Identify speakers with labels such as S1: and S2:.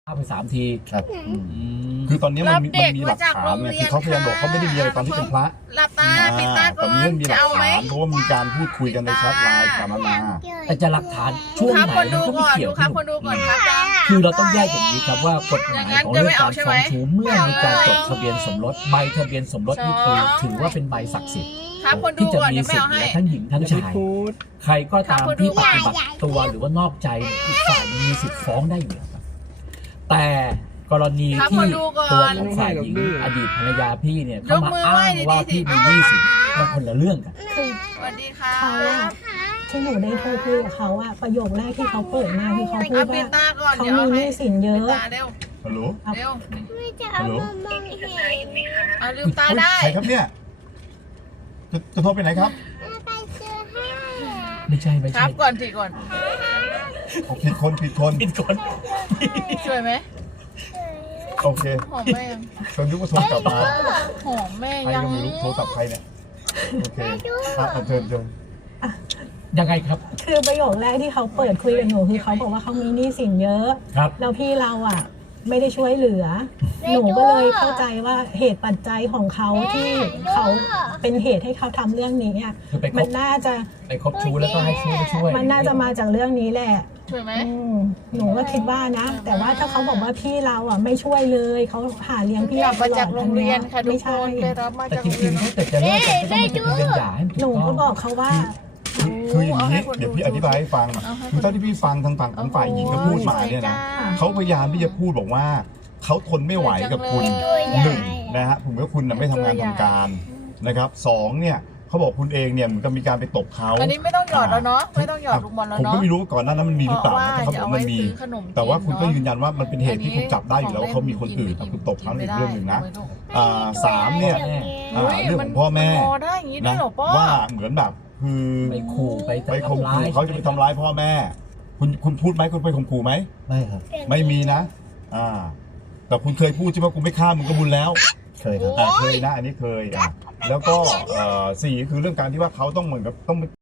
S1: เข้าไป3 ที
S2: ครับ
S3: คือตอนนี้มันมีหลักฐานไง
S4: รับเด็กมาจากโรงเรียน
S3: คือเขาพยายามบอกเขาไม่ได้มีอะไรตอนที่เป็นพระ
S4: หลับตาปิดตาก่
S3: แต่
S4: อน
S3: มีเรื่องมีหลั
S4: จะ
S3: ก
S4: เอาไหม
S3: ฐานเพราะว่ามีการพูดคุยกันในแชทไลน์ต่างๆนานา
S1: แต่จะหลักฐานช่วง
S4: ครับ
S1: ไหน
S4: คน
S1: มั
S4: ดู
S1: นก็ไม่
S4: ก่อน
S1: เกี่ย
S4: ดู
S1: ว
S4: ครับคนดูก่อนครับ
S1: คือเราต้องแยกอย่างนี้ครับว่ากฎหมายของเรื่องการฟ้องชู้เมื่อมีการจดทะเบียนสมรสใบทะเบียนสมรสนี่คือถือว่าเป็นใบศักดิ์สิทธิ์
S4: ครับคนดู
S1: ที่จะ
S4: ก่อน
S1: มี
S4: ยังไม่
S1: สิท
S4: เอา
S1: ธิ์
S4: ให้
S1: และทั้งหญิงทั้งชายใครก็ตามที่ปฏิบัติตัวหรือว่านอกใจเนี่ยอีกฝ่ายมีสิทธิ์ฟ้องได้อยู่แล้วครับแต่กรณีที่ตัวของฝ่ายหญิงอดีตภรรยาพี่เนี่ยเขามาอ้างว่าพี่มีหนี้สินมันคนละเรื่องกัน
S5: คือ
S4: สวัสดีค่ะ
S5: เขาอะที่หนูได้โทรคุยกับเขาอะประโยคแรกที่เขาเปิดมาคือเขาพู
S4: เอา
S5: ด
S4: ปิ
S5: ว่า
S4: ดตาก่อน
S5: เขา
S4: เดี๋ยว
S5: มี
S4: เอา
S5: ห
S4: ให้
S5: นี้สินเย
S4: ปิด
S5: อะ
S4: ตาเร็ว
S3: ฮัลโหล
S4: เร็ว
S3: ฮัลโหล
S4: เอาลืมตาได้
S3: ใครครับเนี่ยจะโทรไปไหนครับ
S1: ไม่ใช่
S4: ครั
S1: ใช่
S4: บก่อนทีก่อน
S3: ผิดคน
S1: ผิดคน
S4: ช่วยไหม
S3: โอเค
S4: หอมแม่ยัง
S3: ตอนนี้ก็โทรกลับมา
S4: หอมแม่
S3: ใคร
S4: ยัง
S3: ก็ไม่รู้โทรกลับใครเนี่ยโอเคเชิญ
S1: ยังไงครับ
S5: คือประโยคแรกที่เขาเปิดคุยกับหนูคือเขาบอกว่าเขามีหนี้สินเยอะ
S1: ครับ
S5: แล้วพี่เราอะไม่ได้ช่วยเหลือ หนูก็เลยเข้าใจว่าเหตุปัจจัยของเขาที่เขาเป็นเหตุให้เขาทำเรื่องนี้อะ
S1: คือไปค
S5: มั
S1: บ
S5: นน่าจะ
S1: ไปคบชู้แล้วก็ให้ช่วย
S5: มันน่าจะมาจากเรื่องนี้แหละ
S4: ช่วยไหม
S5: หนูก็คิดว่านะ แต่ว่าถ้าเขาบอกว่าพี่เราอ่ะไม่ช่วยเลยเขาหาเลี้ยงพี่
S4: กลั
S5: เรา
S4: บ
S5: ต
S4: มา
S5: ลอ
S4: จา
S5: ด
S4: กโรงเรียนค่ะทุ
S5: ไม่
S4: กค
S5: ใช่
S4: นไปรับมา
S1: แต่
S4: จาก
S1: จ
S4: โรงเรี
S1: ริ
S4: ย
S1: ง
S4: น
S1: ๆถ้าเกิดจะเลิกกันก็ต้องไปจดทะเบียนหย่าให้มัน
S5: หนู
S1: ถูกต้
S5: ก็
S1: อง
S5: บอกเขาว่า
S3: คืออย่างนี้เดี๋ยวพี่อธิบายให้ฟังคือเท่าที่พี่ฟังทางฝั่งของฝ่ายหญิงเขาพูดมาเนี่ยนะเขาพยายามที่จะพูดบอกว่าเขาทนไม่ไหวกับคุณ1นะฮะผมว่าคุณไม่ทำงานทำการนะครับ2เนี่ยเขาบอกคุณเองเนี่ยเหมือนกับมีการไปตบเขา
S4: อันนี้ไม่ต้องหยอดแล้วเนาะไม่ต้องหยอดลูกบอลแล้ว
S3: ผม
S4: เนาะ
S3: ก็ไม่รู้ว่าก่อนหน้านั้นมันมีหรือเปล่านะเขาบอกมันมี
S4: ขนม
S3: แต่ว่าคุณก็ยืนยันว่ามันเป็นเหตุที่คุณจับได้อยู่แล้วว่าเขามีคนอื่นแต่คุณตบเขาอีกเรื่องหนึ่งนะ3เนี่ยเรื่องของพ่อแม่
S4: ได้อย่างนี้ด้ว
S3: นะ
S4: ยเหรอป้อ
S3: ว่าเหมือนแบบคือ
S1: ไปขู่ไป
S3: ข่ม
S1: ทำร้า
S3: ขู่
S1: ย
S3: เขาจะไปทำร้ายพ่อแม่ คุณพูดไหมคุณไปข่มขู่ไหม
S2: ไม่ครับ
S3: ไม่มีนะแต่คุณเคยพูดใช่ไหมกูไม่ฆ่ามึงก็บุญแล้ว
S2: เคยครับ
S3: เคยนะอันนี้เคยแล้วก็4คือเรื่องการที่ว่าเขาต้องเหมือนกับต้อง